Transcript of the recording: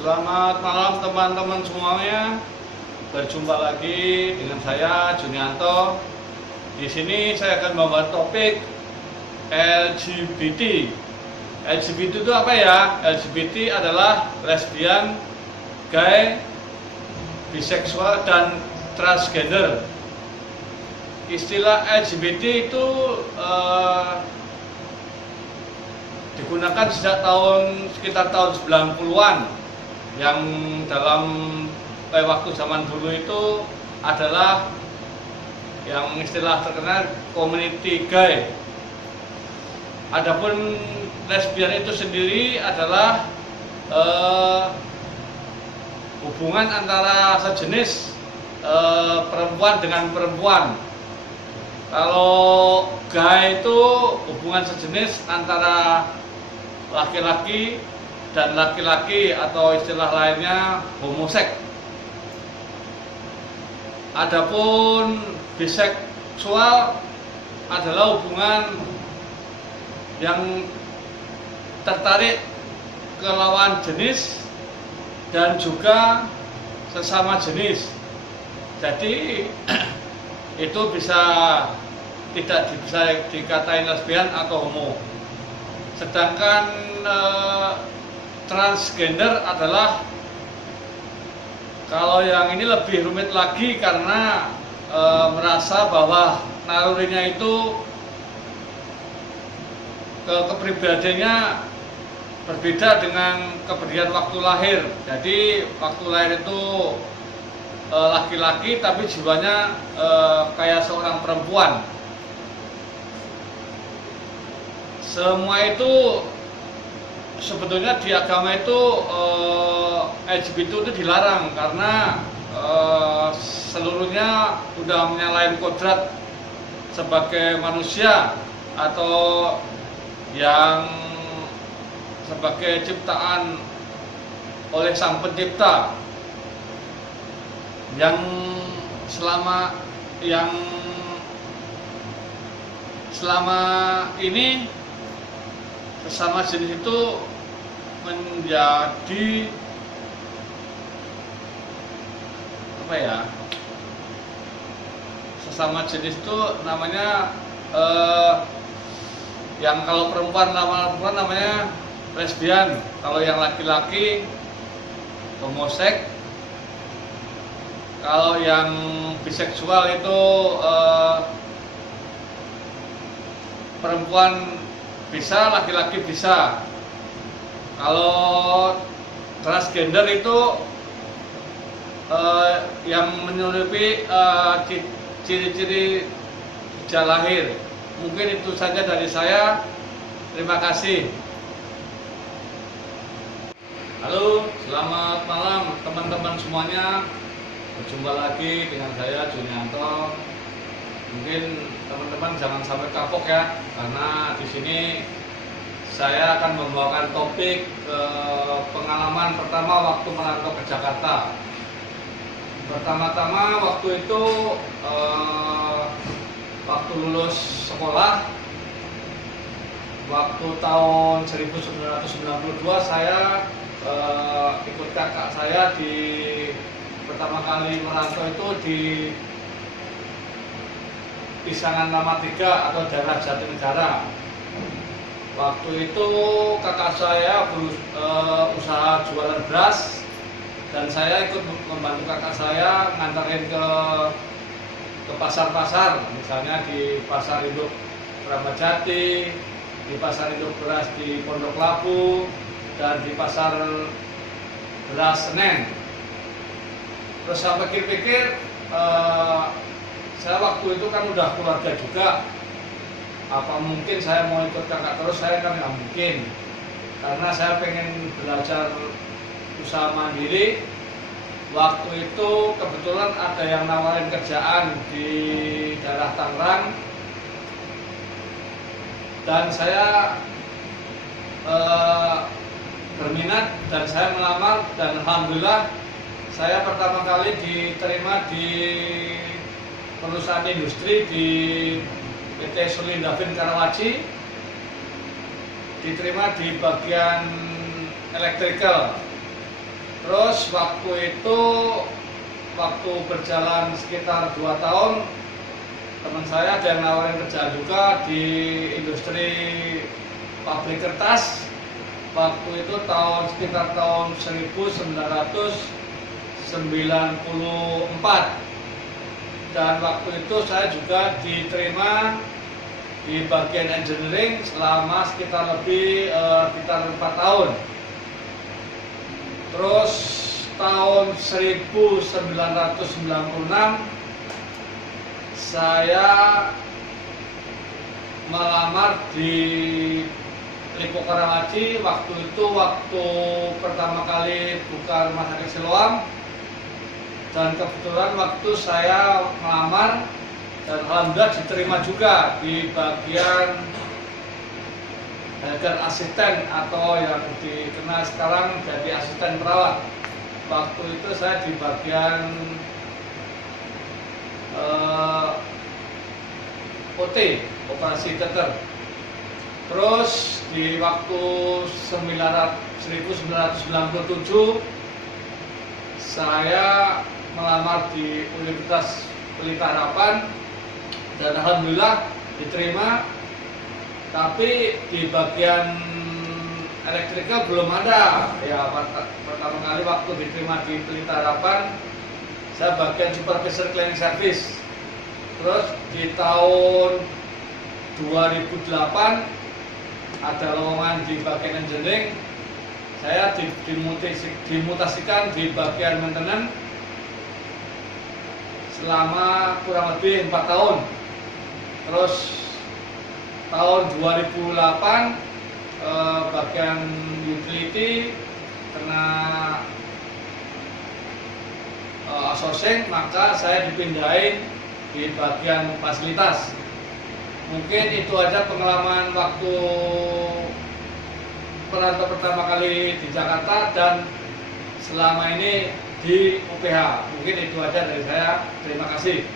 Selamat malam teman-teman semuanya. Berjumpa lagi dengan saya Junianto. Di sini saya akan membahas topik LGBT. LGBT itu apa ya? LGBT adalah lesbian, gay, biseksual, dan transgender. Istilah LGBT itu digunakan sejak sekitar tahun 90-an, yang dalam waktu zaman dulu itu adalah yang istilah terkenal community gay. Adapun lesbian itu sendiri adalah hubungan antara sejenis perempuan dengan perempuan. Kalau gay itu hubungan sejenis antara laki-laki dan laki-laki, atau istilah lainnya homoseks. Adapun biseksual adalah hubungan yang tertarik ke lawan jenis dan juga sesama jenis. Jadi itu tidak bisa dikatain lesbian atau homo. Sedangkan transgender adalah, kalau yang ini lebih rumit lagi karena merasa bahwa nalurinya itu kepribadiannya berbeda dengan kepribadian waktu lahir. Jadi waktu lahir itu laki-laki tapi jiwanya kayak seorang perempuan. Semua itu sebetulnya di agama itu LGBT itu dilarang karena seluruhnya udah menyalahin kodrat sebagai manusia atau yang sebagai ciptaan oleh Sang Pencipta, yang selama ini sesama jenis itu menjadi sesama jenis itu namanya yang kalau perempuan namanya lesbian, kalau yang laki-laki homoseks, kalau yang biseksual itu perempuan bisa, laki-laki bisa. Kalau transgender itu yang menyerupi ciri-ciri sejak lahir. Mungkin itu saja dari saya. Terima kasih. Halo, selamat malam teman-teman semuanya. Berjumpa lagi dengan saya Junianto. Mungkin teman-teman jangan sampai kapok ya, karena di sini saya akan membawakan topik pengalaman pertama waktu merantau ke Jakarta. Pertama-tama waktu itu waktu lulus sekolah, waktu tahun 1992 saya ikut kakak saya di pertama kali merantau itu di Pisangan Lama 3 atau daerah Jatinegara. Waktu itu kakak saya usaha jualan beras, dan saya ikut membantu kakak saya nganterin ke pasar-pasar, misalnya di Pasar Induk Keramat Jati, di Pasar Induk Beras di Pondok Labu, dan di Pasar Beras Senen. Terus saya pikir-pikir, saya waktu itu kan udah keluarga juga, apa mungkin saya mau ikut kakak terus? Saya kan nggak mungkin, karena saya pengen belajar usaha mandiri. Waktu itu kebetulan ada yang nawarin kerjaan di daerah Tangerang, dan saya berminat dan saya melamar, dan alhamdulillah saya pertama kali diterima di perusahaan industri di PT Sulindavin Karawaci, diterima di bagian elektrikal. Terus waktu berjalan sekitar 2 tahun, teman saya ada yang nawarin kerjaan juga di industri pabrik kertas. Waktu itu sekitar tahun 1994, dan waktu itu saya juga diterima di bagian engineering selama sekitar 4 tahun. Terus tahun 1996 saya melamar di Lipo Karawaci. Waktu pertama kali buka rumah sakit Siloam, dan kebetulan waktu saya melamar dan alhamdulillah diterima juga di bagian healthcare asisten atau yang dikenal sekarang jadi asisten perawat. Waktu itu saya di bagian OT, operasi teater. Terus di waktu 1997 saya melamar di Universitas Pelita Harapan dan alhamdulillah diterima. Tapi di bagian elektrika belum ada. Ya, pertama kali waktu diterima di Pelita Harapan, saya bagian supervisor cleaning service. Terus di tahun 2008 ada lowongan di bagian engineering, saya dimutasikan di bagian maintenance selama kurang lebih 4 tahun. Terus tahun 2008 bagian utility kena outsourcing, maka saya dipindahin di bagian fasilitas. Mungkin itu aja pengalaman waktu perantau pertama kali di Jakarta dan selama ini di UPH. Mungkin itu aja dari saya. Terima kasih.